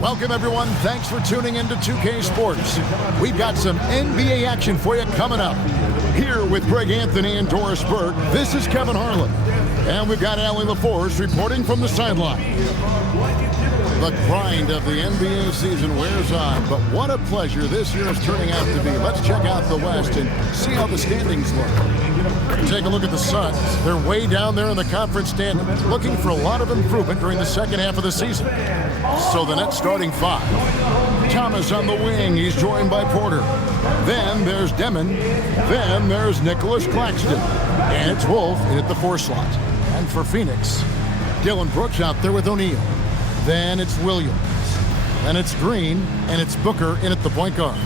Welcome, everyone. Thanks for tuning in to 2K Sports. We've got some NBA action for you coming up. Here with Greg Anthony and Doris Burke, this is Kevin Harlan. And we've got Allie LaForce reporting from the sideline. The grind of the NBA season wears on, but what a pleasure this year is turning out to be. Let's check out the West and see how the standings look. Take a look at the Suns. They're way down there in the conference standings, looking for a lot of improvement during the second half of the season. So the Nets starting five. Thomas on the wing. He's joined by Porter. Then there's Demon. Then there's Nicholas Claxton. And it's Wolf in at the 4 slot. And for Phoenix, Dillon Brooks out there with O'Neal. Then it's Williams. Then it's Green. And it's Booker in at the point guard.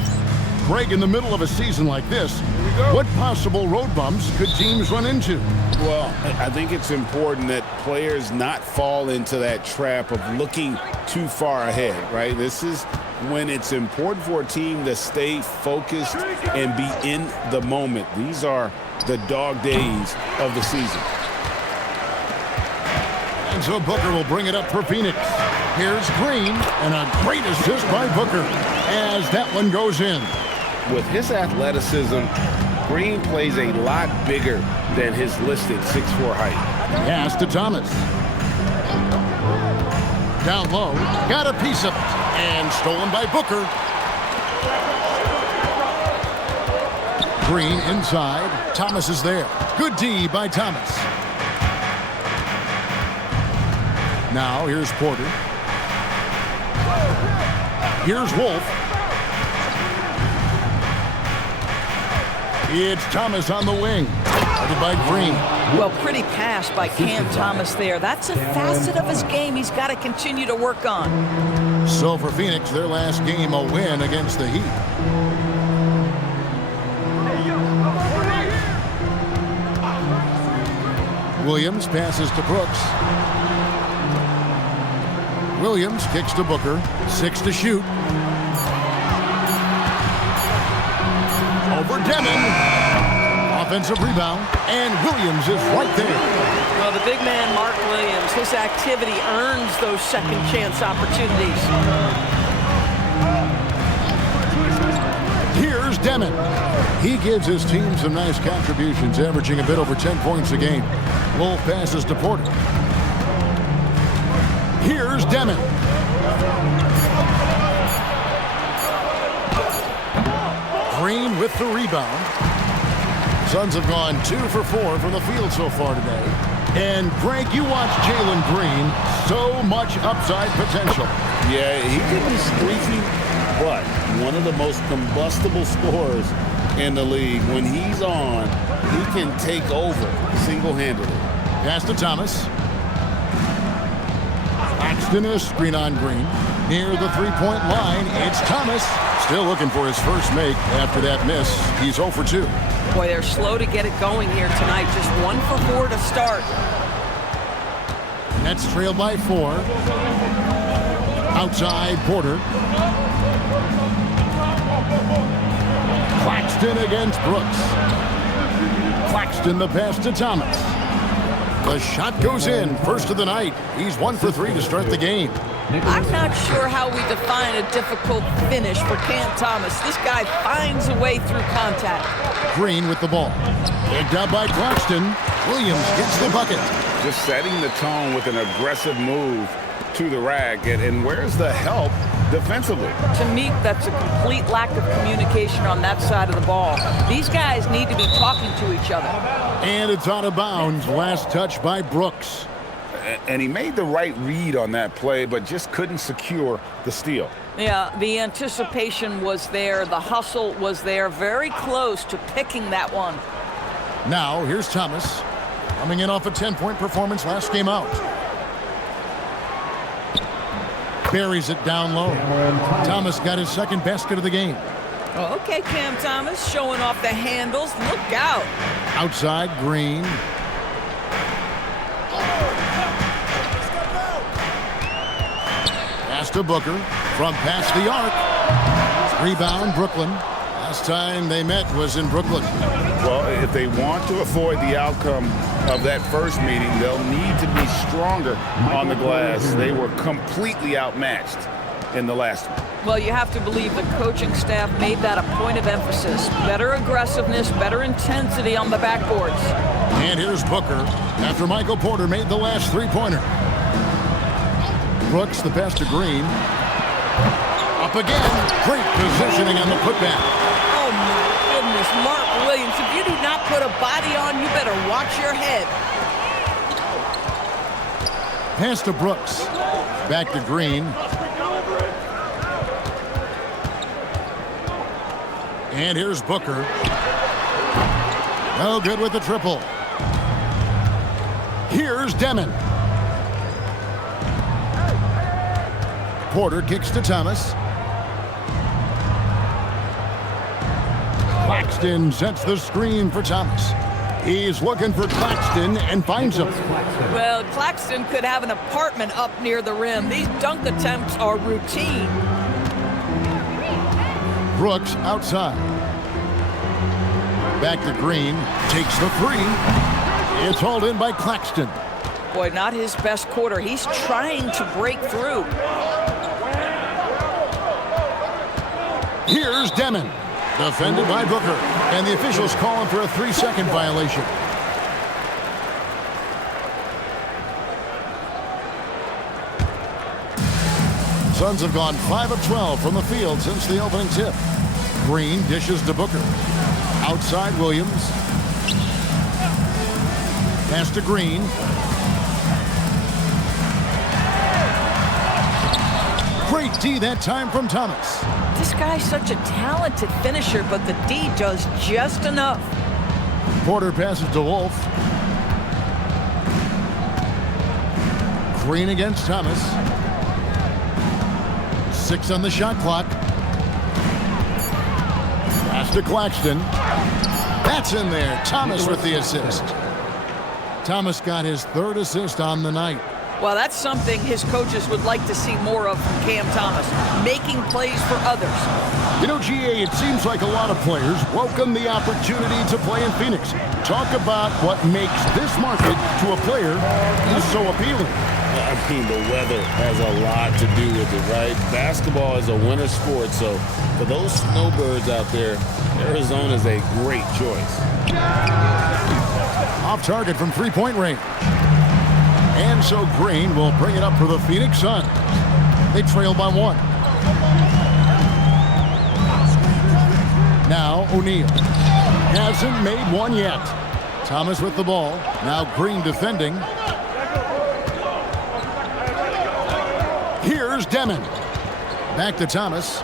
Greg, in the middle of a season like this, what possible road bumps could teams run into? Well, I think it's important that players not fall into that trap of looking too far ahead, right? This is when it's important for a team to stay focused and be in the moment. These are the dog days of the season. And so Booker will bring it up for Phoenix. Here's Green, and a great assist by Booker as that one goes in. With his athleticism, Green plays a lot bigger than his listed 6'4" height. Pass to Thomas. Down low, got a piece of it, and stolen by Booker. Green inside, Thomas is there. Good D by Thomas. Now here's Porter. Here's Wolf. It's Thomas on the wing. Guarded by Green. Well, pretty pass by Cam Thomas there. That's a facet of his game he's got to continue to work on. So for Phoenix, their last game, a win against the Heat. Williams passes to Brooks. Williams kicks to Booker. 6 to shoot. Over Demon. Offensive rebound. And Williams is right there. Well, the big man, Mark Williams, his activity earns those second chance opportunities. Here's Demon. He gives his team some nice contributions, averaging a bit over 10 points a game. Wolf passes to Porter. Here's Demon. Green with the rebound. Suns have gone 2 for 4 from the field so far today. And Greg, you watch Jalen Green, so much upside potential. Yeah, he could be streaky, but one of the most combustible scorers in the league. When he's on, he can take over single-handedly. Pass to Thomas. Claxton is screen on Green. Near the three-point line, it's Thomas. Still looking for his first make after that miss. He's 0 for 2. Boy, they're slow to get it going here tonight. Just 1 for 4 to start. Nets trail by 4. Outside, Porter. Claxton against Brooks. Claxton the pass to Thomas. The shot goes in. First of the night. He's 1 for 3 to start the game. I'm not sure how we define a difficult finish for Cam Thomas. This guy finds a way through contact. Green with the ball. Picked up by Claxton. Williams gets the bucket. Just setting the tone with an aggressive move to the rack. And where's the help defensively? To me, that's a complete lack of communication on that side of the ball. These guys need to be talking to each other. And it's out of bounds. Last touch by Brooks. And he made the right read on that play, but just couldn't secure the steal. Yeah, the anticipation was there. The hustle was there. Very close to picking that one. Now, here's Thomas. Coming in off a 10-point performance last game out. Buries it down low. Thomas got his second basket of the game. Oh, okay, Cam Thomas showing off the handles. Look out. Outside, Green. Pass to Booker from past the arc. Rebound, Brooklyn. Last time they met was in Brooklyn. Well, if they want to avoid the outcome of that first meeting, they'll need to be stronger on the glass. They were completely outmatched. in the last one. Well, you have to believe the coaching staff made that a point of emphasis. Better aggressiveness, better intensity on the backboards. And here's Booker after Michael Porter made the last three-pointer. Brooks the pass to Green. Up again. Great positioning on the putback. Oh, my goodness. Mark Williams, if you do not put a body on, you better watch your head. Pass to Brooks. Back to Green. And here's Booker. No good with the triple. Here's Demon. Porter kicks to Thomas. Claxton sets the screen for Thomas. He's looking for Claxton and finds him. Well, Claxton could have an apartment up near the rim. These dunk attempts are routine. Brooks outside. Back to Green. Takes the three. It's hauled in by Claxton. Boy, not his best quarter. He's trying to break through. Here's Demon. Defended by Booker. And the officials calling for a 3-second violation. Suns have gone 5 of 12 from the field since the opening tip. Green dishes to Booker. Outside Williams. Pass to Green. Great D that time from Thomas. This guy's such a talented finisher, but the D does just enough. Porter passes to Wolf. Green against Thomas. 6 on the shot clock. Pass to Claxton. That's in there. Thomas with the assist. Thomas got his 3rd assist on the night. Well, that's something his coaches would like to see more of from Cam Thomas, making plays for others. You know, GA, it seems like a lot of players welcome the opportunity to play in Phoenix. Talk about what makes this market to a player is so appealing. I mean, the weather has a lot to do with it, right? Basketball is a winter sport, so for those snowbirds out there, Arizona is a great choice. Off target from three-point range. And so Green will bring it up for the Phoenix Suns. They trail by 1. Now O'Neal. Hasn't made one yet. Thomas with the ball. Now Green defending. Here's Demon. Back to Thomas.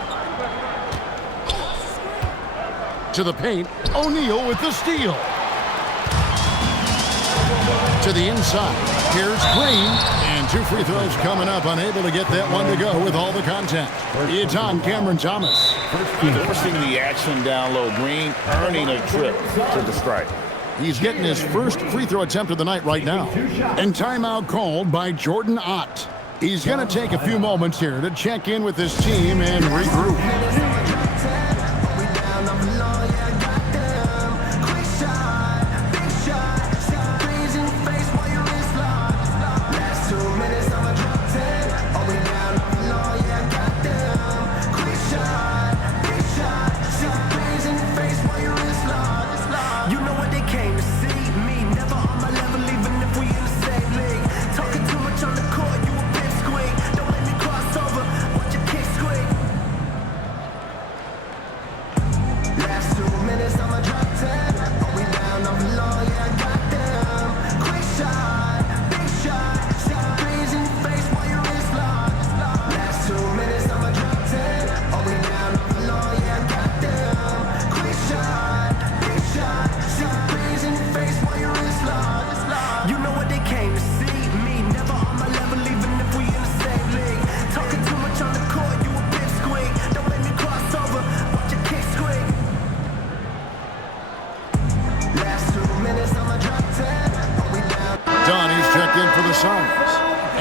To the paint. O'Neal with the steal. To the inside. Here's Green. And 2 free throws coming up. Unable to get that one to go with all the contact. It's on Cameron Thomas. Forcing the action down low. Green earning a trip to the stripe. He's getting his first free throw attempt of the night right now. And timeout called by Jordan Ott. He's going to take a few moments here to check in with his team and regroup.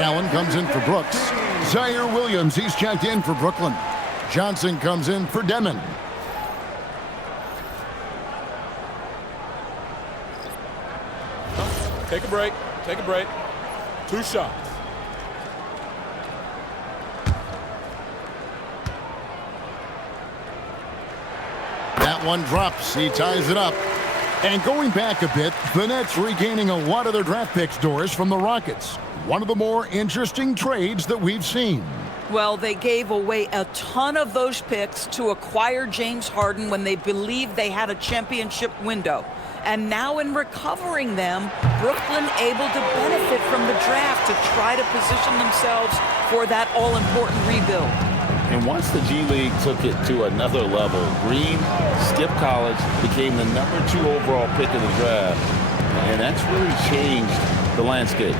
Allen comes in for Brooks. Zaire Williams, he's checked in for Brooklyn. Johnson comes in for Demon. Take a break. Take a break. 2 shots. That one drops. He ties it up. And going back a bit, the Nets regaining a lot of their draft picks, Doris, from the Rockets. One of the more interesting trades that we've seen. Well, they gave away a ton of those picks to acquire James Harden when they believed they had a championship window. And now in recovering them, Brooklyn able to benefit from the draft to try to position themselves for that all-important rebuild. And once the G League took it to another level, Green skipped college, became the #2 overall pick in the draft, and that's really changed the landscape.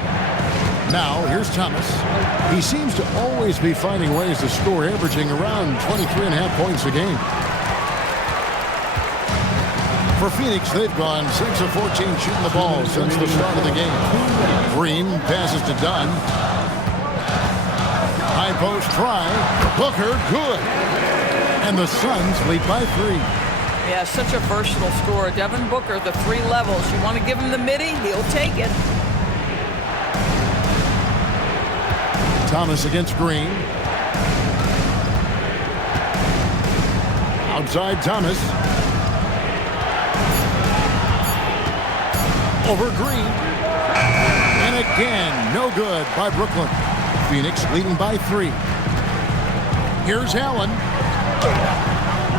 Now, here's Thomas. He seems to always be finding ways to score, averaging around 23.5 points a game. For Phoenix, they've gone 6 of 14 shooting the ball since the start of the game. Green passes to Dunn. High post try. Booker, good. And the Suns lead by 3. Yeah, such a versatile scorer. Devin Booker, the 3 levels. You want to give him the midi, he'll take it. Thomas against Green. Outside Thomas. Over Green. And again, no good by Brooklyn. Phoenix leading by 3. Here's Allen.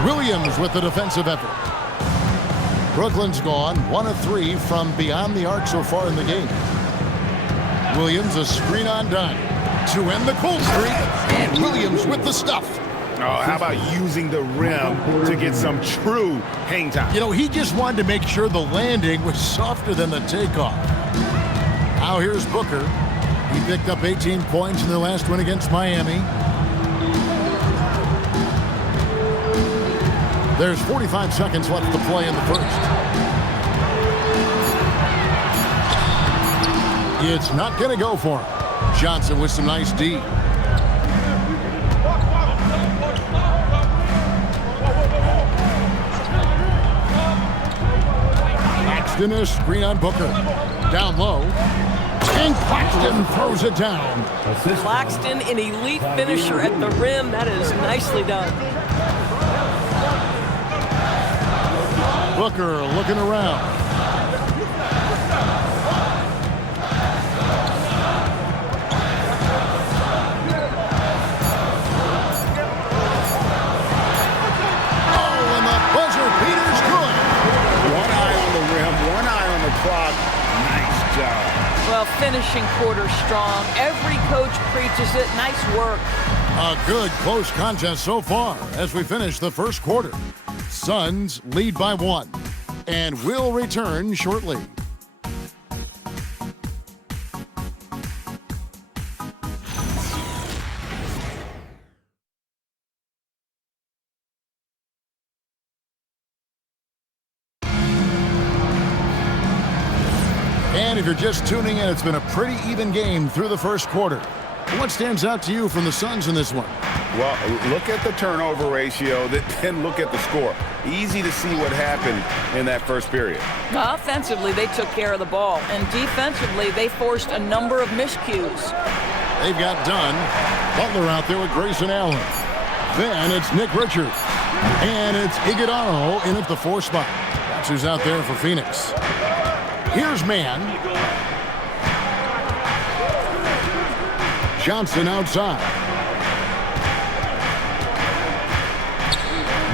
Williams with the defensive effort. Brooklyn's gone 1 of 3 from beyond the arc so far in the game. Williams a screen on Dunn to end the cold streak. And Williams with the stuff. Oh, how about using the rim to get some true hang time? You know, he just wanted to make sure the landing was softer than the takeoff. Now here's Booker. He picked up 18 points in their last win against Miami. There's 45 seconds left to play in the first. It's not going to go for him. Johnson with some nice D. Claxton a screen on Booker. Down low. And Claxton throws it down. Claxton, an elite finisher at the rim. That is nicely done. Booker looking around. Oh, and the buzzer beater's good. One eye on the rim, one eye on the clock. Nice job. Well, finishing quarter strong. Every coach preaches it. Nice work. A good close contest so far as we finish the first quarter. Suns lead by 1 and will return shortly. And if you're just tuning in, it's been a pretty even game through the first quarter. What stands out to you from the Suns in this one? Well, look at the turnover ratio, then look at the score. Easy to see what happened in that first period. Offensively, they took care of the ball. And defensively, they forced a number of miscues. They've got Dunn. Butler out there with Grayson Allen. Then it's Nick Richards. And it's Iguodala in at the 4 spot. That's who's out there for Phoenix. Here's Mann. Johnson outside.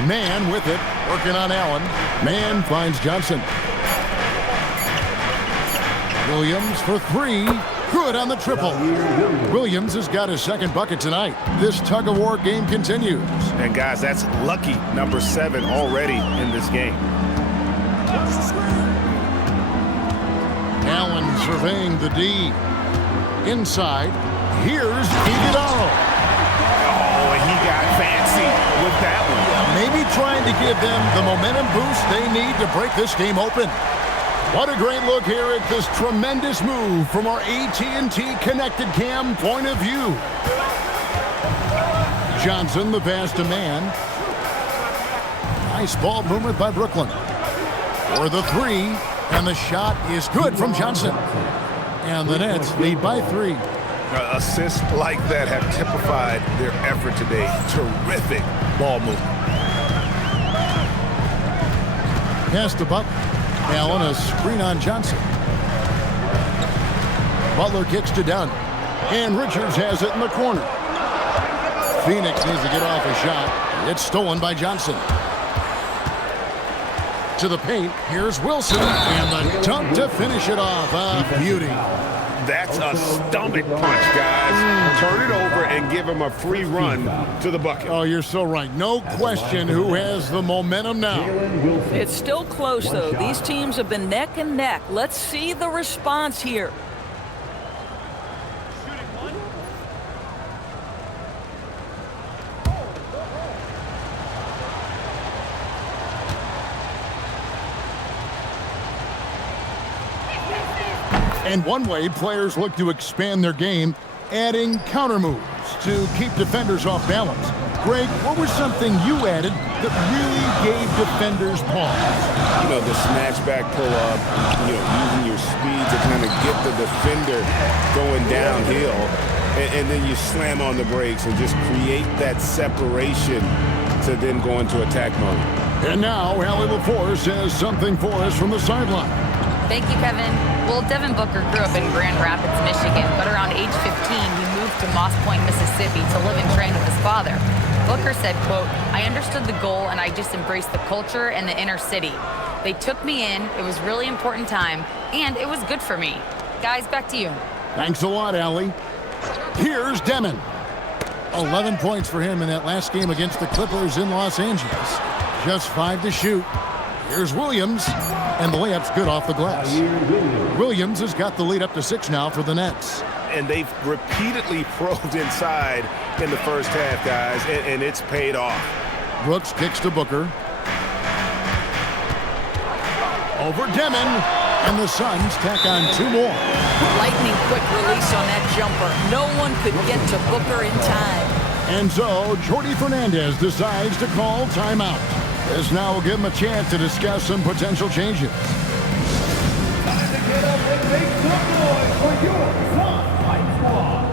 Mann with it, working on Allen. Mann finds Johnson. Williams for 3. Good on the triple. Williams has got his second bucket tonight. This tug-of-war game continues. And guys, that's lucky number 7 already in this game. Allen surveying the D. Inside. Here's Iguodala. Oh, and he got fancy with that one. Maybe trying to give them the momentum boost they need to break this game open. What a great look here at this tremendous move from our AT&T Connected Cam point of view. Johnson, the pass to Mann. Nice ball movement by Brooklyn. For the 3, and the shot is good from Johnson. And the Nets lead by 3. Assists like that have typified their effort today. Terrific ball movement. Pass to Butler. Allen, a screen on Johnson. Butler kicks to Dunn. And Richards has it in the corner. Phoenix needs to get off a shot. It's stolen by Johnson. To the paint. Here's Wilson. And the dunk to finish it off. A beauty. That's a stomach punch, guys. Turn it over and give him a free run to the bucket. Oh, you're so right. No question who has the momentum now. It's still close, though. These teams have been neck and neck. Let's see the response here. And one way players look to expand their game, adding counter moves to keep defenders off balance. Greg, what was something you added that really gave defenders pause? You know, the snatch back pull-up, using your speed to kind of get the defender going downhill, and then you slam on the brakes and just create that separation to then go into attack mode. And now, Allie LaForce has something for us from the sideline. Thank you, Kevin. Well, Devin Booker grew up in Grand Rapids, Michigan, but around age 15, he moved to Moss Point, Mississippi to live and train with his father. Booker said, quote, "I understood the goal and I just embraced the culture and the inner city. They took me in, it was really important time, and it was good for me." Guys, back to you. Thanks a lot, Allie. Here's Demon. 11 points for him in that last game against the Clippers in Los Angeles. Just 5 to shoot. Here's Williams, and the layup's good off the glass. Williams has got the lead up to 6 now for the Nets. And they've repeatedly probed inside in the first half, guys, and it's paid off. Brooks kicks to Booker. Over Demon, and the Suns tack on 2 more. Lightning quick release on that jumper. No one could get to Booker in time. And so, Jordi Fernandez decides to call timeout. This now will give him a chance to discuss some potential changes. Time to get up and make some noise for your Suns Fight Squad.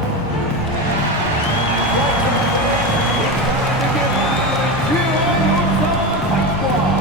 Time to get up and cheer on your Suns Fight Squad.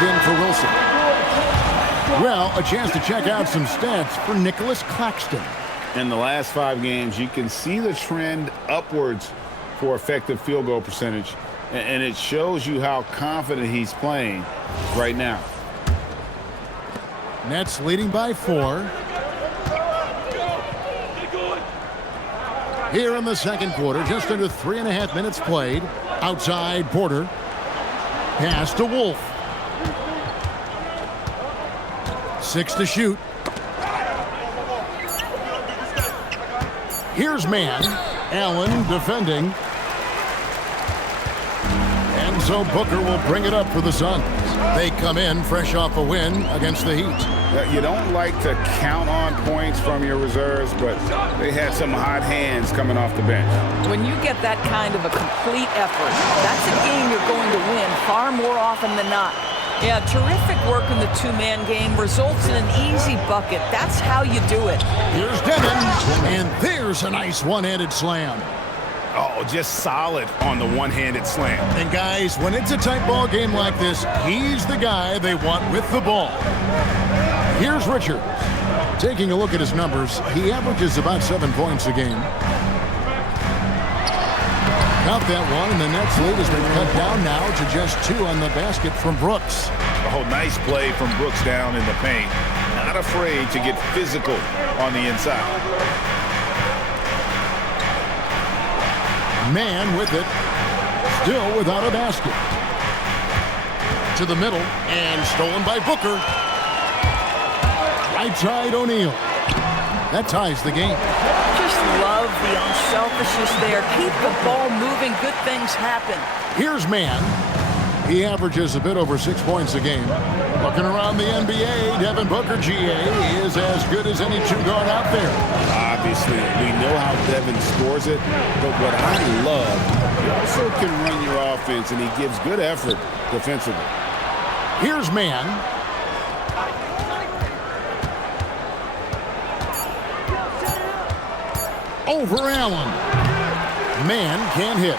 In for Wilson. Well, a chance to check out some stats for Nicholas Claxton. In the last 5 games, you can see the trend upwards for effective field goal percentage, and it shows you how confident he's playing right now. Nets leading by 4. Here in the second quarter, just under 3.5 minutes played. Outside Porter. Pass to Wolf. 6 to shoot. Here's Mann. Allen defending. And so Booker will bring it up for the Suns. They come in fresh off a win against the Heat. You don't like to count on points from your reserves, but they had some hot hands coming off the bench. When you get that kind of a complete effort, that's a game you're going to win far more often than not. Yeah, terrific work in the 2-man game results in an easy bucket. That's how you do it. Here's Demon, and there's a nice one-handed slam. Oh, just solid on the one-handed slam. And guys, when it's a tight ball game like this, he's the guy they want with the ball. Here's Richards. Taking a look at his numbers, he averages about 7 points a game. Got that one, and the Nets lead has been cut down now to just 2 on the basket from Brooks. Oh, nice play from Brooks down in the paint. not afraid to get physical on the inside. Man with it, still without a basket. To the middle, and stolen by Booker. Right side, O'Neal. That ties the game. Just love the unselfishness there. Keep the ball moving. Good things happen. Here's Man. He averages a bit over 6 points a game. Looking around the NBA, Devin Booker, GA, is as good as any two guard out there. Obviously, we know how Devin scores it, but what I love, he also can run your offense, and he gives good effort defensively. Here's Man. Over Allen. Man can't hit.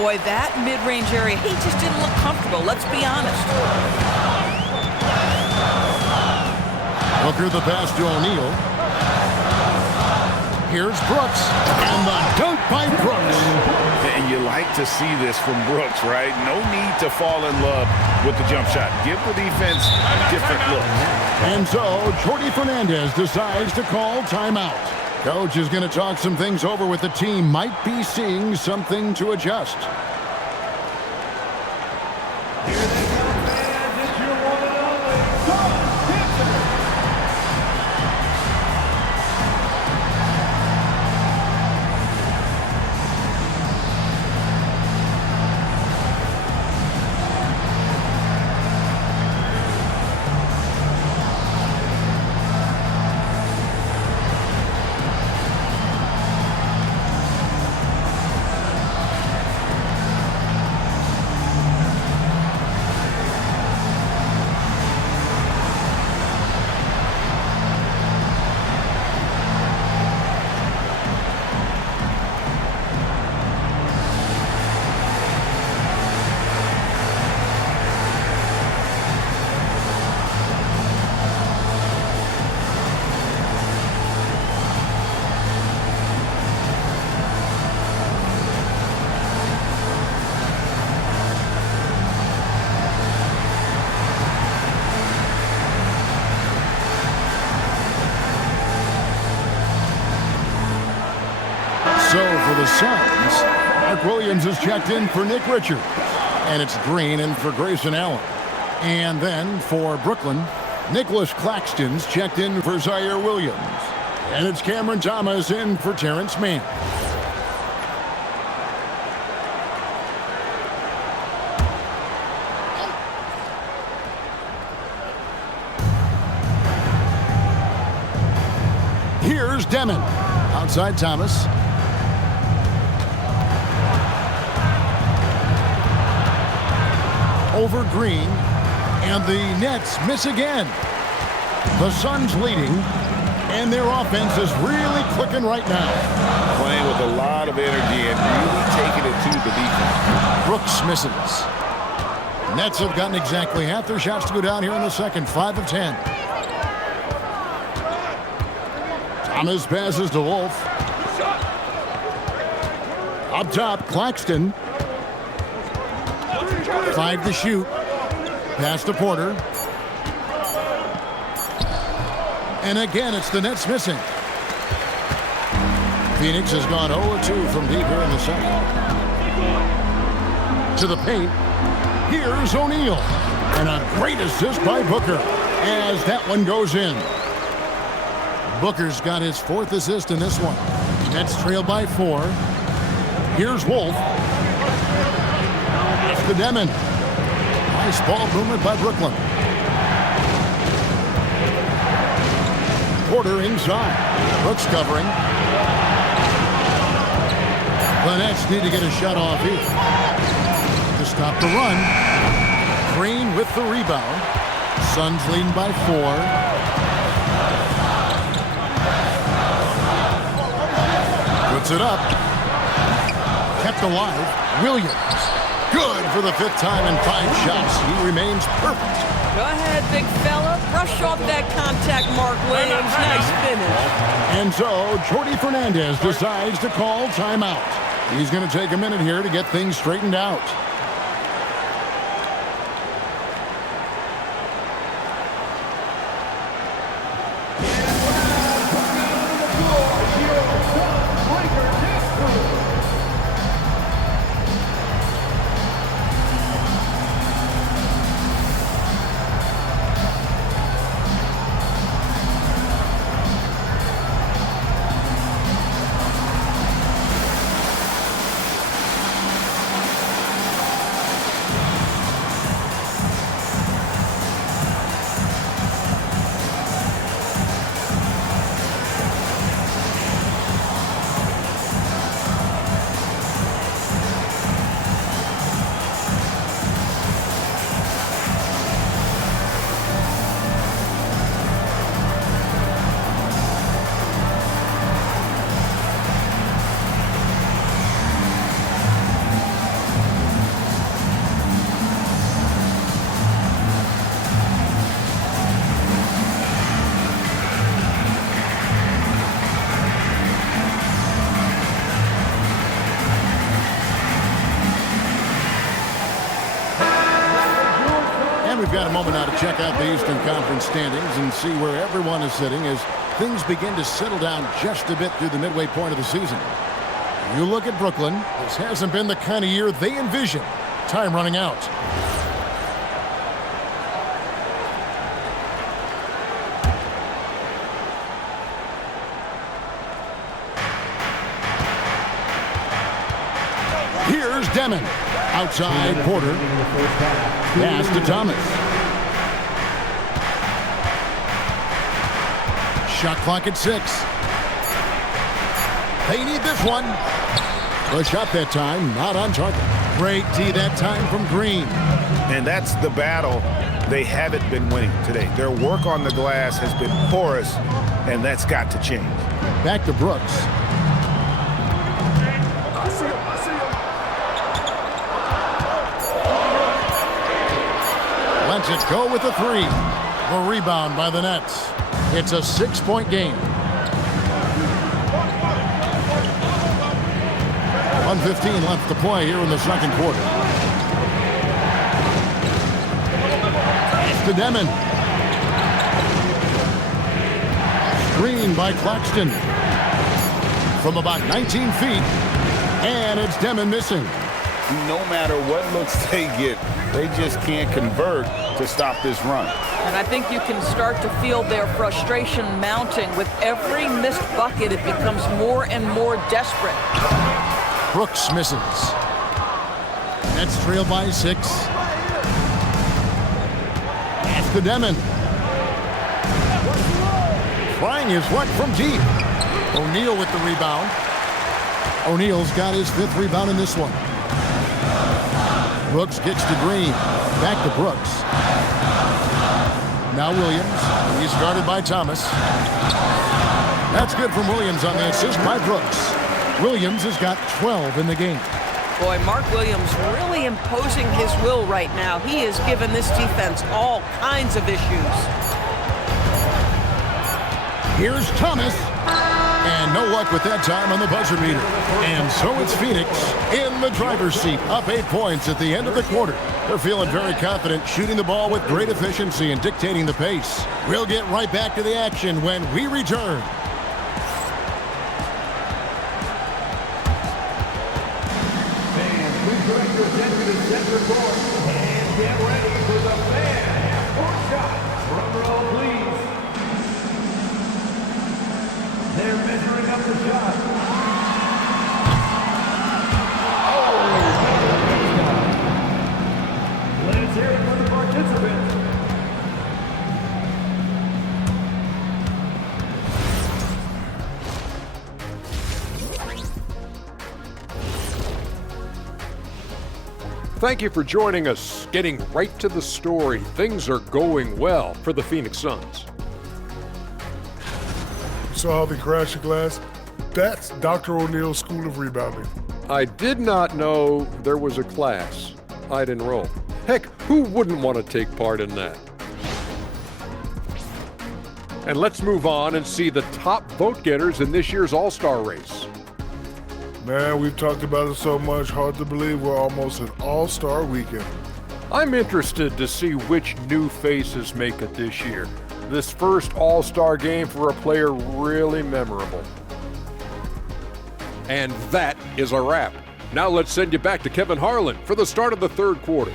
Boy, that mid-range area, he just didn't look comfortable. Let's be honest. Booker the pass to O'Neal. Here's Brooks. And the dunk by Brooks. And you like to see this from Brooks, right? No need to fall in love with the jump shot. Give the defense different looks. And so, Jordi Fernandez decides to call timeout. Coach is going to talk some things over with the team. Might be seeing something to adjust. So for the Suns, Mark Williams is checked in for Nick Richards. And it's Green in for Grayson Allen. And then for Brooklyn, Nicholas Claxton's checked in for Zaire Williams. And it's Cameron Thomas in for Terrence Mann. Here's Demon. Outside Thomas. Over Green, and the Nets miss again. The Suns leading, and their offense is really clicking right now. Playing with a lot of energy and really taking it to the defense. Brooks misses. Nets have gotten exactly half their shots to go down here in the second, 5 of 10. Thomas passes to Wolf. Up top, Claxton. 5 to shoot. Pass to Porter. And again, it's the Nets missing. Phoenix has gone 0-2 from deep here in the second. To the paint. Here's O'Neal. And a great assist by Booker as that one goes in. Booker's got his 4th assist in this one. Nets trail by 4. Here's Wolf. To Demon. Nice ball movement by Brooklyn. Porter inside. Brooks covering. The Nets need to get a shot off here to stop the run. Green with the rebound. Suns leading by 4. Puts it up. Kept alive. Williams. Good for the 5th time in 5 shots. He remains perfect. Go ahead, big fella. Brush off that contact, Mark Williams. Nice finish. And so, Jordi Fernandez decides to call timeout. He's going to take a minute here to get things straightened out. we've got a moment now to check out the Eastern Conference standings and see where everyone is sitting as things begin to settle down just a bit through the midway point of the season. You look at Brooklyn. This hasn't been the kind of year they envisioned. Time running out. Here's Demon. Outside Porter. Pass to Thomas. Shot clock at 6. They need this one. The shot that time, not on target. Great D that time from Green. And that's the battle they haven't been winning today. Their work on the glass has been porous, and that's got to change. Back to Brooks. Lets it go with a 3. The rebound by the Nets. It's a 6-point game. 1:15 left to play here in the second quarter. It's to Demon. Screen by Claxton. From about 19 feet. And it's Demon missing. No matter what looks they get, they just can't convert to stop this run. And I think you can start to feel their frustration mounting. With every missed bucket, it becomes more and more desperate. Brooks misses. Nets trail by 6. That's to Demon. Trying his luck from deep. O'Neal with the rebound. O'Neal's got his 5th rebound in this one. Brooks gets to Green. Back to Brooks. Now Williams. He's guarded by Thomas. That's good from Williams on the assist by Brooks. Williams has got 12 in the game. Boy, Mark Williams really imposing his will right now. He has given this defense all kinds of issues. Here's Thomas. And no luck with that time on the buzzer beater. And so it's Phoenix in the driver's seat, up 8 points at the end of the quarter. They're feeling very confident, shooting the ball with great efficiency and dictating the pace. We'll get right back to the action when we return. Fans, please direct your attention to center court and get ready for the fan court shot. Drum roll, please. They're measuring up the shot. Let's hear it for the participants. Thank you for joining us. Getting right to the story. Things are going well for the Phoenix Suns. Saw how they crashed the glass? That's Dr. O'Neal's School of Rebounding. I did not know there was a class I'd enroll. Heck, who wouldn't want to take part in that? And let's move on and see the top vote getters in this year's All-Star race. Man, we've talked about it so much, hard to believe we're almost an all-star weekend. I'm interested to see which new faces make it this year. This first All-Star game for a player really memorable. And that is a wrap. Now let's send you back to Kevin Harlan for the start of the third quarter.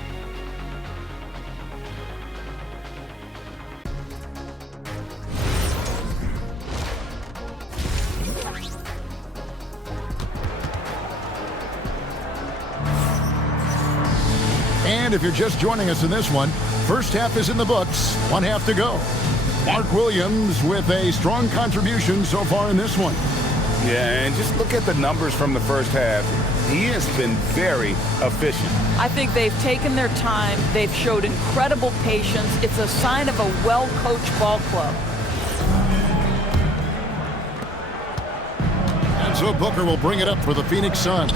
And if you're just joining us in this one, first half is in the books, 1 half to go. Mark Williams with a strong contribution so far in this one. Yeah, and just look at the numbers from the first half. He has been very efficient. I think they've taken their time. They've showed incredible patience. It's a sign of a well-coached ball club. And so Booker will bring it up for the Phoenix Suns.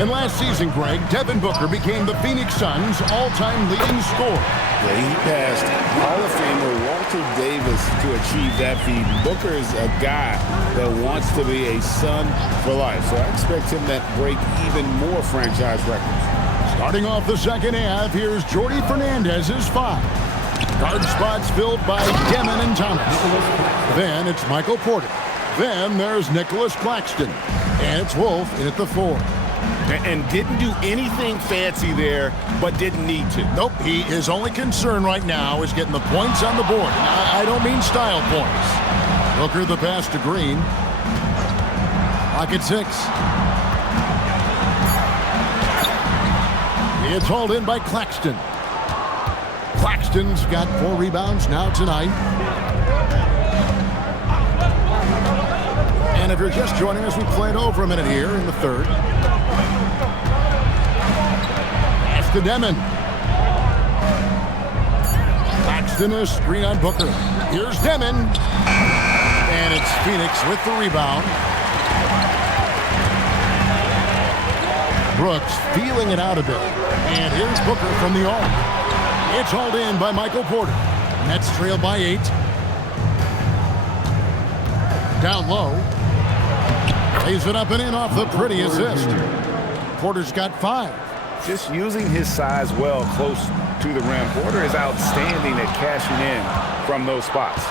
And last season, Greg, Devin Booker became the Phoenix Suns' all-time leading scorer. Yeah, he passed Hall of Famer Walter Davis to achieve that feat. Booker is a guy that wants to be a Sun for life, so I expect him to break even more franchise records. Starting off the second half, here's Jordy Fernandez's 5. Guard spots filled by Demon and Thomas. Then it's Michael Porter. Then there's Nicholas Claxton. And it's Wolf in at the 4. And didn't do anything fancy there, but didn't need to. Nope, his only concern right now is getting the points on the board. I don't mean style points. Booker the pass to Green. Clock at 6. It's hauled in by Claxton. Claxton's got 4 rebounds now tonight. And if you're just joining us, we played over a minute here in the 3rd. Pass to Demon. Claxton a screen on Booker. Here's Demon. And it's Phoenix with the rebound. Brooks feeling it out a bit. And here's Booker from the arc. It's hauled in by Michael Porter. Nets trail by 8. Down low. Lays it up and in off the pretty assist. Porter's got 5. Just using his size well close to the rim. Porter is outstanding at cashing in from those spots.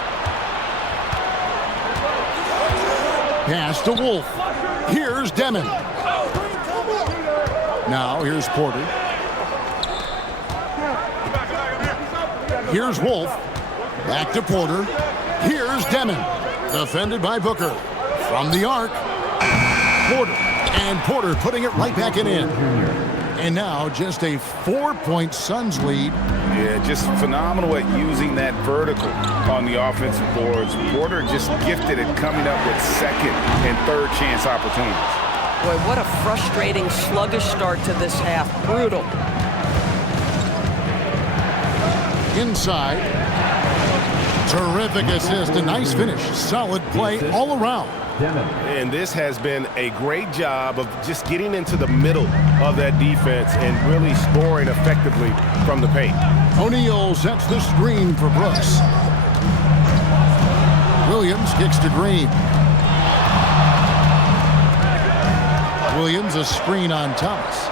Pass to Wolf. Here's Demon. Now here's Porter. Here's Wolf. Back to Porter. Here's Demon. Defended by Booker. From the arc. Porter. And Porter putting it right back in. And now just a 4-point Suns lead. Yeah, just phenomenal at using that vertical on the offensive boards. Porter just gifted at coming up with second and third chance opportunities. Boy, what a frustrating, sluggish start to this half. Brutal. Inside. Terrific assist. A nice finish. Solid play all around. And this has been a great job of just getting into the middle of that defense and really scoring effectively from the paint. O'Neal sets the screen for Brooks. Williams kicks to Green. Williams a screen on Thomas.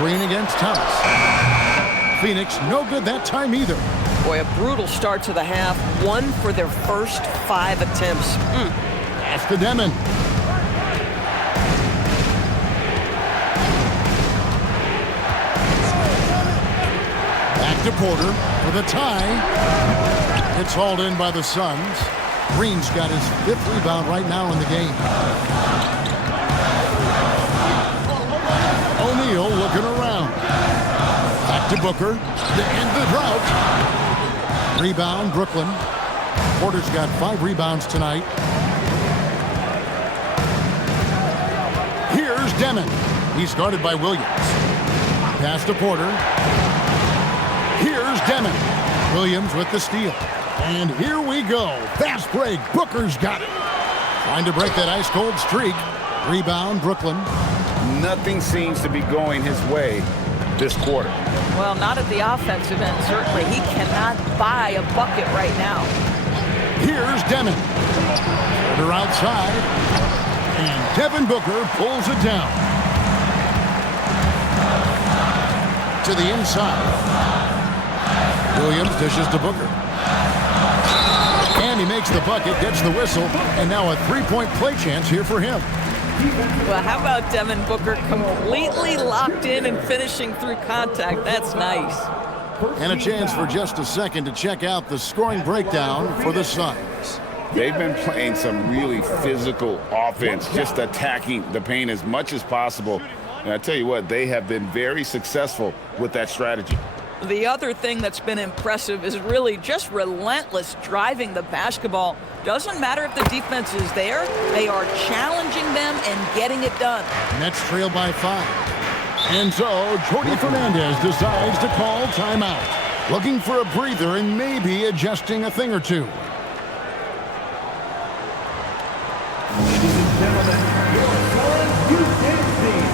Green against Thomas. Phoenix no good that time either. Boy, a brutal start to the half. 1 for their first 5 attempts. Pass to Demon. Back to Porter for the tie. It's hauled in by the Suns. Green's got his 5th rebound right now in the game. O'Neal looking around. Back to Booker to end the drought. Rebound, Brooklyn. Porter's got 5 rebounds tonight. Here's Demon. He's guarded by Williams. Pass to Porter. Here's Demon. Williams with the steal. And here we go. Fast break. Booker's got it. Trying to break that ice-cold streak. Rebound, Brooklyn. Nothing seems to be going his way this quarter. Well, not at the offensive end, certainly. He cannot buy a bucket right now. Here's Demon. Porter outside. And Devin Booker pulls it down. To the inside. Williams dishes to Booker. And he makes the bucket, gets the whistle, and now a 3-point play chance here for him. Well, how about Devin Booker completely locked in and finishing through contact? That's nice. And a chance for just a second to check out the scoring breakdown for the Suns. They've been playing some really physical offense, just attacking the paint as much as possible. And I tell you what, they have been very successful with that strategy. The other thing that's been impressive is really just relentless driving the basketball. Doesn't matter if the defense is there, they are challenging them and getting it done. Nets trail by 5. And so Jordy Fernandez decides to call timeout. Looking for a breather and maybe adjusting a thing or two. Ladies and gentlemen, your Suns Houston team.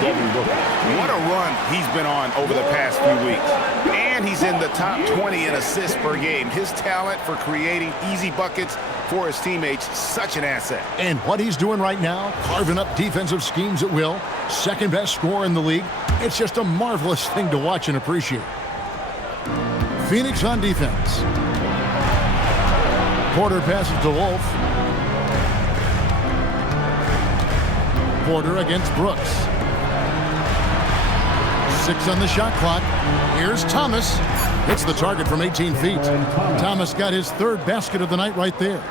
Devin Booker. What a run he's been on over the past few weeks. And he's in the top 20 in assists per game. His talent for creating easy buckets for his teammates, such an asset. And what he's doing right now, carving up defensive schemes at will, second best scorer in the league. It's just a marvelous thing to watch and appreciate. Phoenix on defense. Porter passes to Wolf. Porter against Brooks. 6 on the shot clock. Here's Thomas. Hits the target from 18 feet. Thomas got his 3rd basket of the night right there.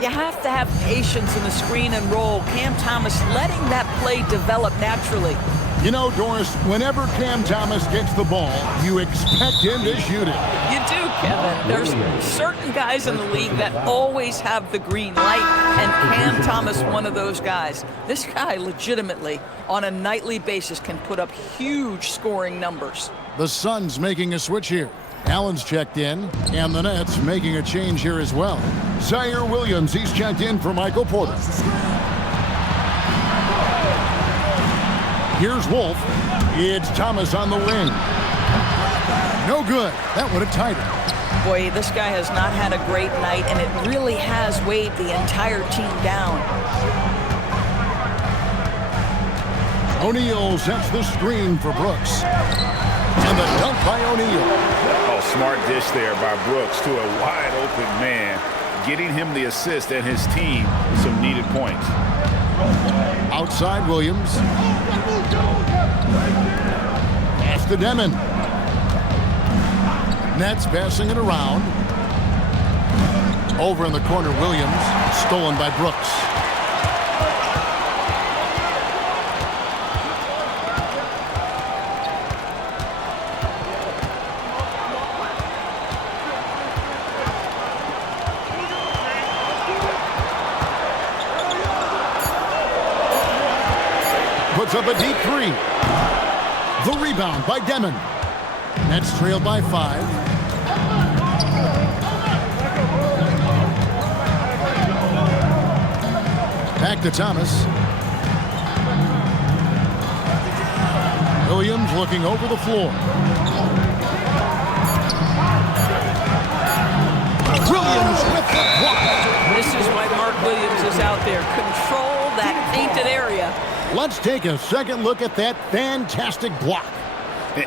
You have to have patience in the screen and roll. Cam Thomas letting that play develop naturally. You know, Doris, whenever Cam Thomas gets the ball, you expect him to shoot it. You do, Kevin. There's certain guys in the league that always have the green light, and Cam Thomas, one of those guys. This guy legitimately, on a nightly basis, can put up huge scoring numbers. The Suns making a switch here. Allen's checked in, and the Nets making a change here as well. Zaire Williams, he's checked in for Michael Porter. Here's Wolf. It's Thomas on the wing. No good. That would have tied it. Boy, this guy has not had a great night, and it really has weighed the entire team down. O'Neal sets the screen for Brooks. And the dunk by O'Neal. Oh, smart dish there by Brooks to a wide open man, getting him the assist and his team some needed points. Outside Williams. Pass to Demon. Nets passing it around. Over in the corner, Williams. Stolen by Brooks. Puts up a deep 3. The rebound by Demon. Nets trailed by 5. Back to Thomas. Williams looking over the floor. Williams with the block. This is why Mark Williams is out there. Control that painted area. Let's take a second look at that fantastic block.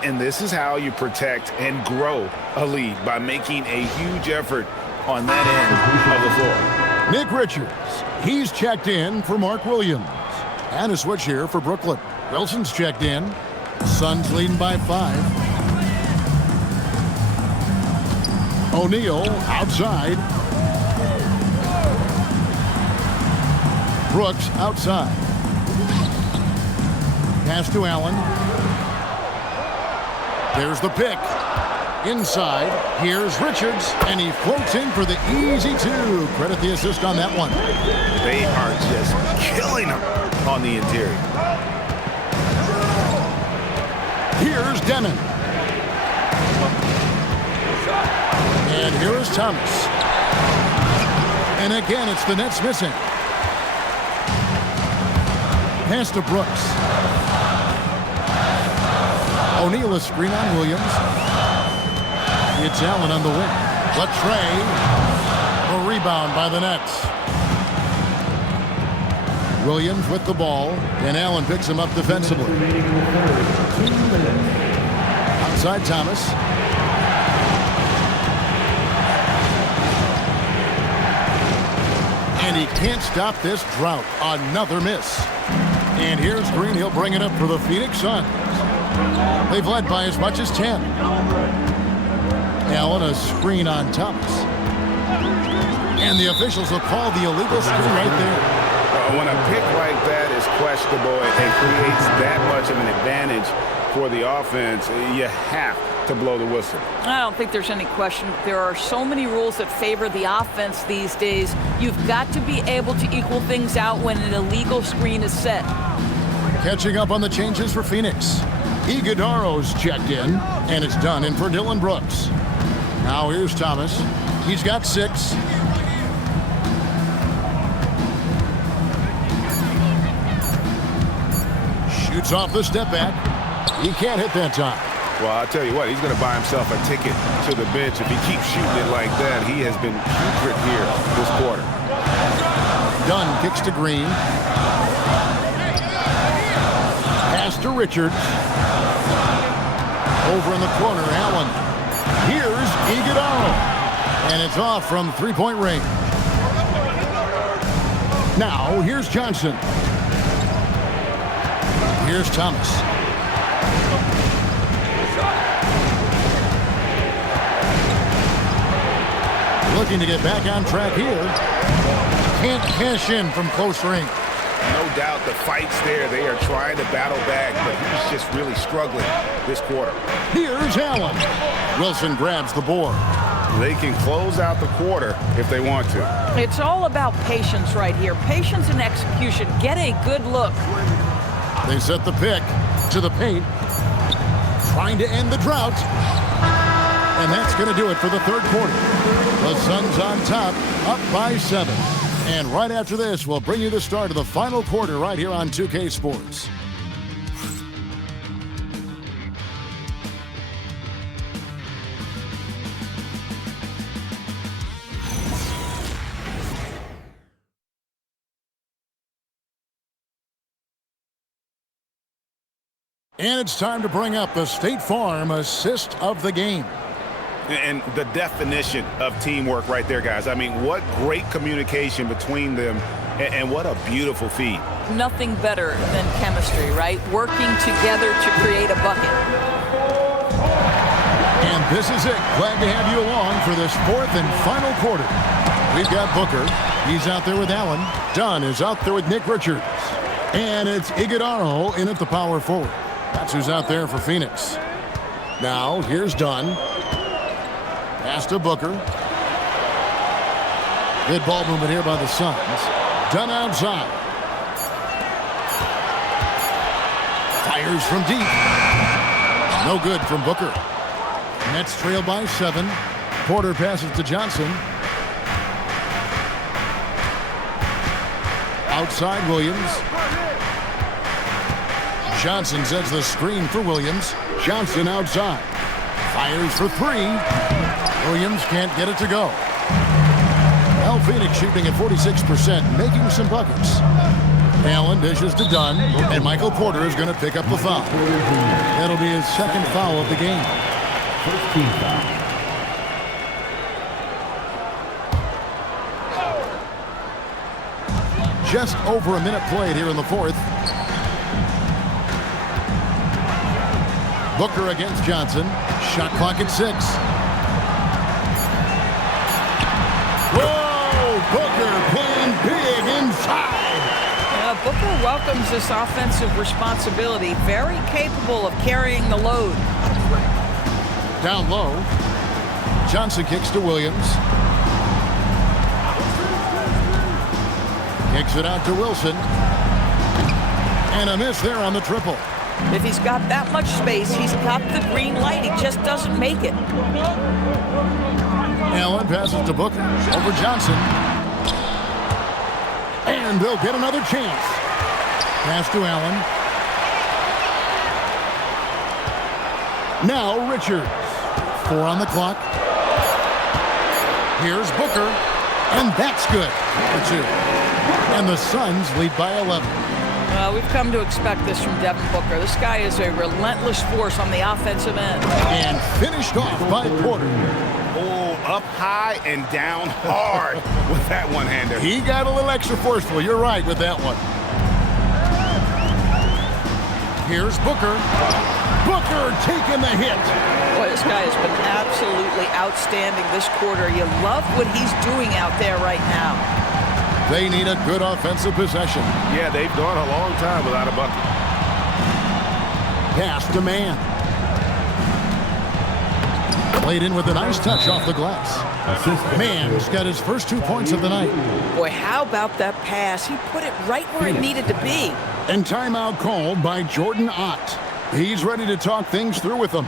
And this is how you protect and grow a lead, by making a huge effort on that end of the floor. Nick Richards, he's checked in for Mark Williams. And a switch here for Brooklyn. Wilson's checked in. Suns leading by 5. O'Neal outside. Brooks outside. Pass to Allen. There's the pick. Inside, here's Richards, and he floats in for the easy 2. Credit the assist on that one. They are just killing him on the interior. Here's Demon. And here is Thomas. And again, it's the Nets missing. Pass to Brooks. O'Neal a screen on Williams. It's Allen on the wing. Latrey. A rebound by the Nets. Williams with the ball, and Allen picks him up defensively. Outside Thomas. And he can't stop this drought. Another miss. And here's Green. He'll bring it up for the Phoenix Suns. They've led by as much as 10. Allen a screen on Thomas. And the officials will call the illegal screen right there. When a pick like that is questionable and creates that much of an advantage for the offense, you have to blow the whistle. I don't think there's any question. There are so many rules that favor the offense these days. You've got to be able to equal things out when an illegal screen is set. Catching up on the changes for Phoenix. Iguodaro's checked in, and it's done in for Dylan Brooks. Now here's Thomas. He's got 6. Shoots off the step back. He can't hit that time. Well, I'll tell you what, he's going to buy himself a ticket to the bench. If he keeps shooting it like that, he has been putrid here this quarter. Dunn kicks to Green. Pass to Richards. Over in the corner, Allen. Here's Iguodala. And it's off from three-point range. Now, here's Johnson. Here's Thomas. Looking to get back on track here. Can't cash in from close range. No doubt the fight's there. They are trying to battle back, but he's just really struggling this quarter. Here's Allen. Wilson grabs the board. They can close out the quarter if they want to. It's all about patience right here. Patience and execution. Get a good look. They set the pick to the paint. Trying to end the drought. And that's going to do it for the third quarter. The Suns on top, up by 7. And right after this, we'll bring you the start of the final quarter right here on 2K Sports. And it's time to bring up the State Farm assist of the game. And the definition of teamwork right there, guys. I mean, what great communication between them, and what a beautiful feed. Nothing better than chemistry, right? Working together to create a bucket. And this is it. Glad to have you along for this fourth and final quarter. We've got Booker. He's out there with Allen. Dunn is out there with Nick Richards. And it's Iguodala in at the power forward. That's who's out there for Phoenix. Now, here's Dunn. Pass to Booker. Good ball movement here by the Suns. Dunn outside. Fires from deep. No good from Booker. Nets trail by 7. Porter passes to Johnson. Outside Williams. Johnson sets the screen for Williams. Johnson outside. Fires for 3. Williams can't get it to go. El Phoenix shooting at 46%, making some buckets. Allen dishes to Dunn, and Michael Porter is going to pick up the foul. That'll be his second foul of the game. First team foul. Just over a minute played here in the fourth. Booker against Johnson. Shot clock at 6. Whoa! Booker playing big inside. Booker welcomes this offensive responsibility. Very capable of carrying the load. Down low. Johnson kicks to Williams. Kicks it out to Wilson. And a miss there on the triple. If he's got that much space, he's got the green light. He just doesn't make it. Allen passes to Booker. Over Johnson. And they'll get another chance. Pass to Allen. Now Richards. 4 on the clock. Here's Booker. And that's good for 2. And the Suns lead by 11. We've come to expect this from Devin Booker. This guy is a relentless force on the offensive end. And finished off by Porter. Oh, up high and down hard with that one-hander. He got a little extra forceful. You're right with that one. Here's Booker. Booker taking the hit. Boy, this guy has been absolutely outstanding this quarter. You love what he's doing out there right now. They need a good offensive possession. Yeah, they've gone a long time without a bucket. Pass to Mann. Played in with a nice touch off the glass. Mann's got his first 2 points of the night. Boy, how about that pass? He put it right where it needed to be. And timeout called by Jordan Ott. He's ready to talk things through with them.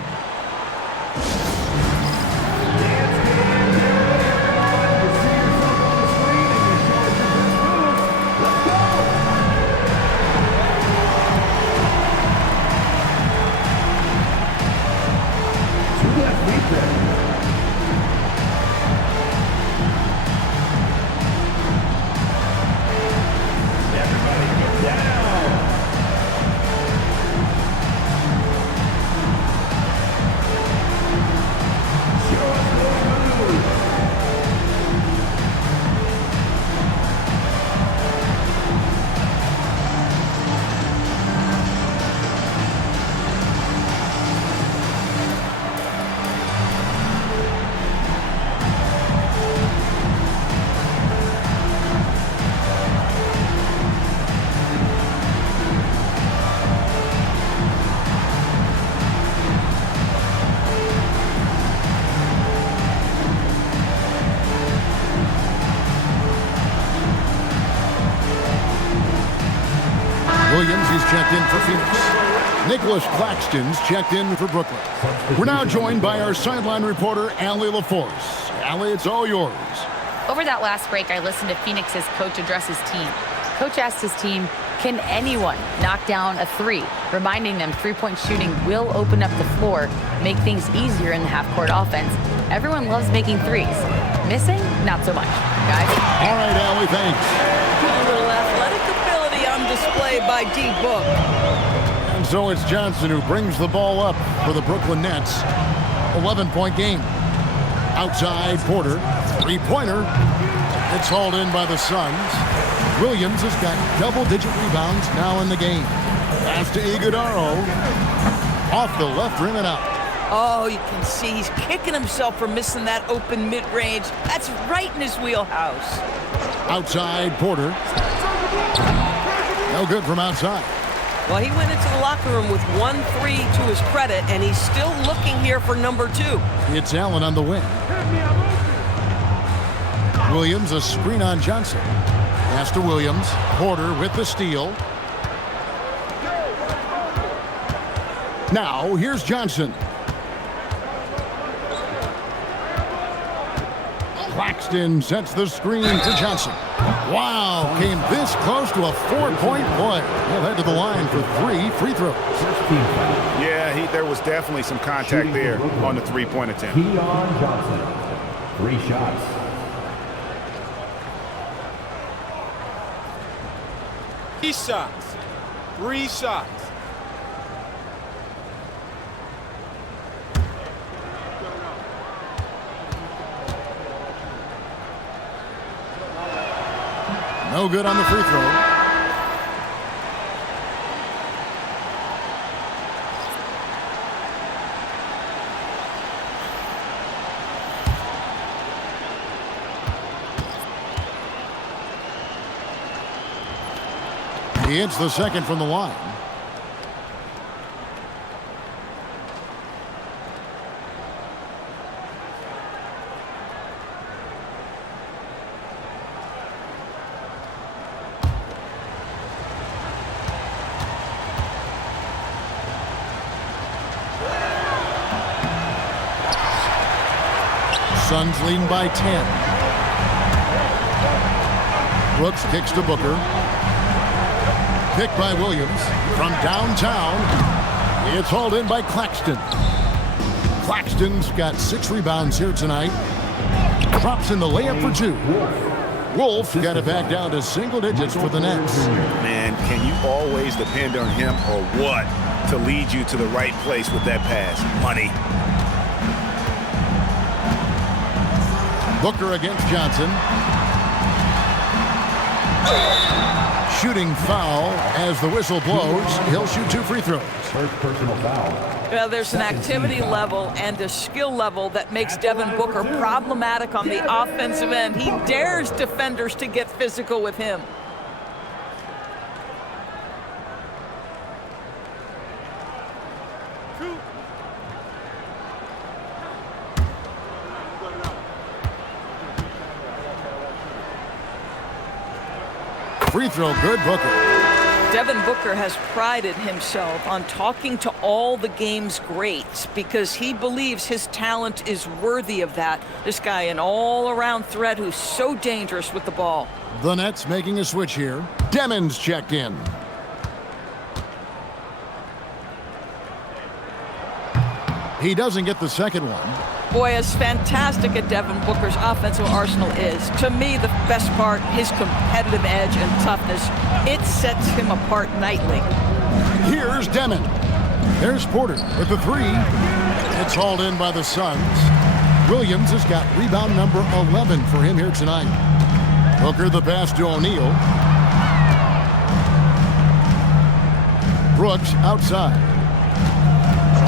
checked in for Phoenix. Nicholas Claxton's checked in for Brooklyn. We're now joined by our sideline reporter, Allie LaForce. Allie, it's all yours. Over that last break, I listened to Phoenix's coach address his team. Coach asked his team, can anyone knock down a three? Reminding them three-point shooting will open up the floor, make things easier in the half-court offense. Everyone loves making threes. Missing? Not so much. Guys? All right, Allie, thanks. A little athletic ability on display by D-Book. And so it's Johnson who brings the ball up for the Brooklyn Nets. 11-point game. Outside, Porter. Three-pointer. It's hauled in by the Suns. Williams has got double-digit rebounds now in the game. Pass to Iguodaro. Off the left rim and out. Oh, you can see he's kicking himself for missing that open mid-range. That's right in his wheelhouse. Outside, Porter. No good from outside. Well, he went into the locker room with 1-3 to his credit, and he's still looking here for number 2. It's Allen on the wing. Williams, a screen on Johnson. Pass to Williams. Porter with the steal. Now, here's Johnson. Claxton sets the screen for Johnson. Wow, came this close to a 4-point play. He'll head to the line for 3 free throws. Yeah, there was definitely some contact there on the three-point attempt. Keon Johnson, 3 shots. Shots. 3 shots. No good on the free throw. He hits the second from the line. Suns leading by 10. Brooks kicks to Booker. Picked by Williams from downtown. It's hauled in by Claxton. Claxton's got 6 rebounds here tonight. Drops in the layup for 2. Wolf got it back down to single digits for the Nets. Man, can you always depend on him or what to lead you to the right place with that pass? Money. Booker against Johnson. Shooting foul as the whistle blows. He'll shoot 2 free throws. First personal foul. Well, there's an activity level and a skill level that makes Devin Booker problematic on the offensive end. He dares defenders to get physical with him. Free throw good, Booker. Devin Booker has prided himself on talking to all the game's greats because he believes his talent is worthy of that. This guy, an all-around threat who's so dangerous with the ball. The Nets making a switch here. Demon's checked in. He doesn't get the second one. Boy, as fantastic as Devin Booker's offensive arsenal is, to me, the best part, his competitive edge and toughness, it sets him apart nightly. Here's Demon. There's Porter with the 3. It's hauled in by the Suns. Williams has got rebound number 11 for him here tonight. Booker the pass to O'Neal. Brooks outside.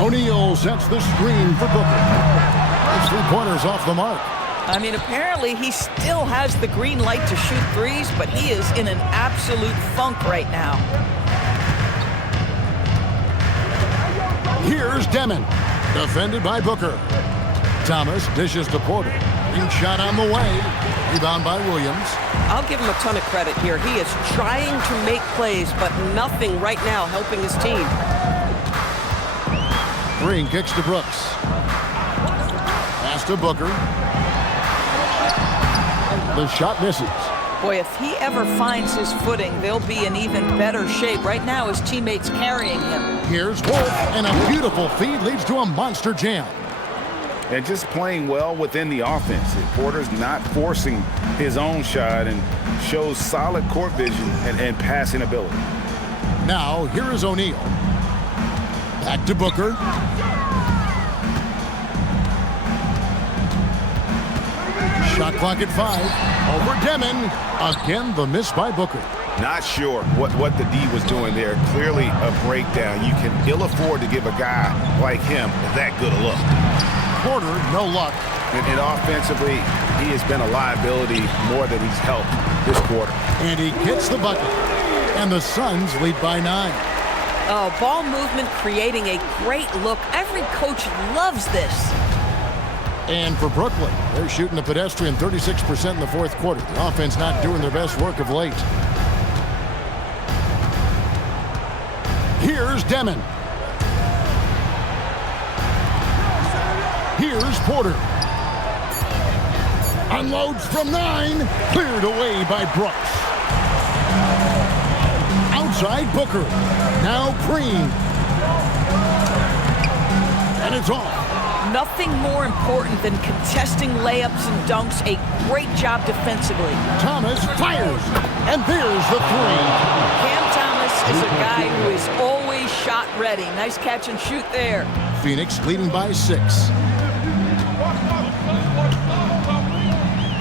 O'Neal sets the screen for Booker. His 3-pointers off the mark. I mean, apparently he still has the green light to shoot threes, but he is in an absolute funk right now. Here's Demon, defended by Booker. Thomas dishes to Porter. Big shot on the way. Rebound by Williams. I'll give him a ton of credit here. He is trying to make plays, but nothing right now helping his team. Green kicks to Brooks. Pass to Booker. The shot misses. Boy, if he ever finds his footing, they'll be in even better shape. Right now, his teammates carrying him. Here's Wolf, and a beautiful feed leads to a monster jam. And just playing well within the offense. Porter's not forcing his own shot and shows solid court vision and passing ability. Now, here is O'Neal. Back to Booker. Shot clock at 5. Over Demon. Again, the miss by Booker. Not sure what the D was doing there. Clearly a breakdown. You can ill afford to give a guy like him that good a look. Porter, no luck. And offensively, he has been a liability more than he's helped this quarter. And he gets the bucket. And the Suns lead by 9. Oh, ball movement creating a great look. Every coach loves this. And for Brooklyn, they're shooting the pedestrian 36% in the fourth quarter. The offense not doing their best work of late. Here's Demon. Here's Porter. Unloads from 9. Cleared away by Brooks. Outside Booker. Now Green. And it's off. Nothing more important than contesting layups and dunks. A great job defensively. Thomas fires. And there's the 3. Cam Thomas is a guy who is always shot ready. Nice catch and shoot there. Phoenix leading by 6.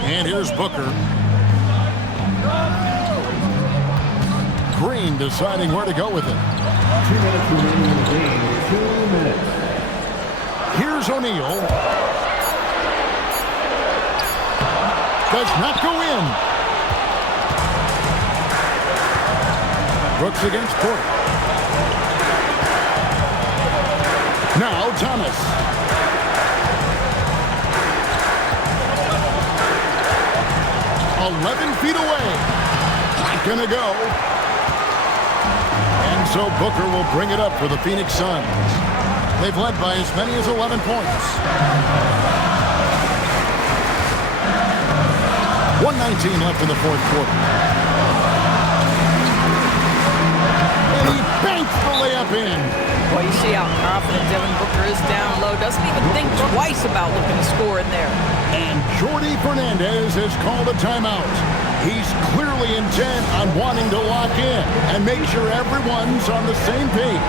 And here's Booker. Green deciding where to go with it. 2 minutes remaining in the game. 2 minutes. Here's O'Neal. Does not go in. Brooks against Porter. Now Thomas. "11 feet away. Not gonna go." And so Booker will bring it up for the Phoenix Suns. They've led by as many as 11 points. 1:19 left in the fourth quarter. And he banks the layup in. Well, you see how confident Devin Booker is down low. Doesn't even think twice about looking to score in there. And Jordi Fernandez has called a timeout. He's clearly intent on wanting to lock in and make sure everyone's on the same page.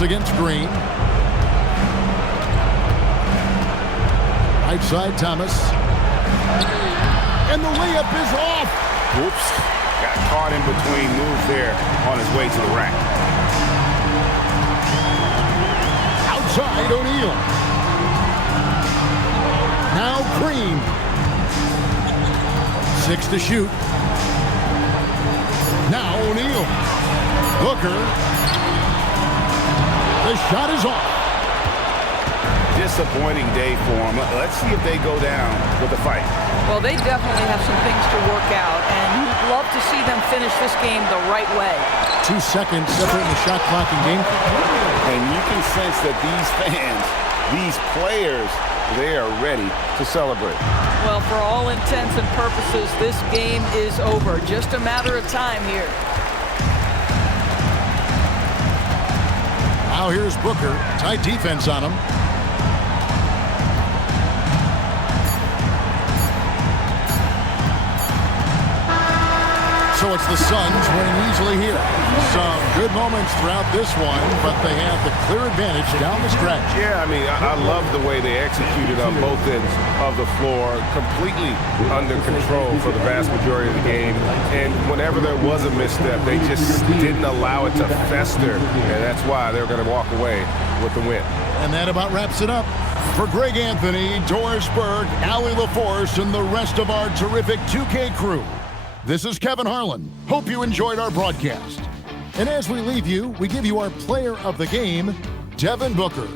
Against Green. Right side, Thomas. And the layup is off. Oops. Got caught in between moves there on his way to the rack. Outside, O'Neal. Now Green. 6 to shoot. O'Neal. Booker. The shot is off. Disappointing day for them. Let's see if they go down with a fight. Well, they definitely have some things to work out, and you'd love to see them finish this game the right way. 2 seconds separating the shot clock and game. And you can sense that these fans, these players, they are ready to celebrate. Well, for all intents and purposes, this game is over. Just a matter of time here. Now here's Booker. Tight defense on him. So it's the Suns winning easily here. Some good moments throughout this one, but they have the clear advantage down the stretch. Yeah, I mean, I love the way they executed on both ends of the floor, completely under control for the vast majority of the game. And whenever there was a misstep, they just didn't allow it to fester. And that's why they're going to walk away with the win. And that about wraps it up. For Greg Anthony, Doris Burke, Allie LaForce, and the rest of our terrific 2K crew, this is Kevin Harlan. Hope you enjoyed our broadcast. And as we leave you, we give you our player of the game, Devin Booker.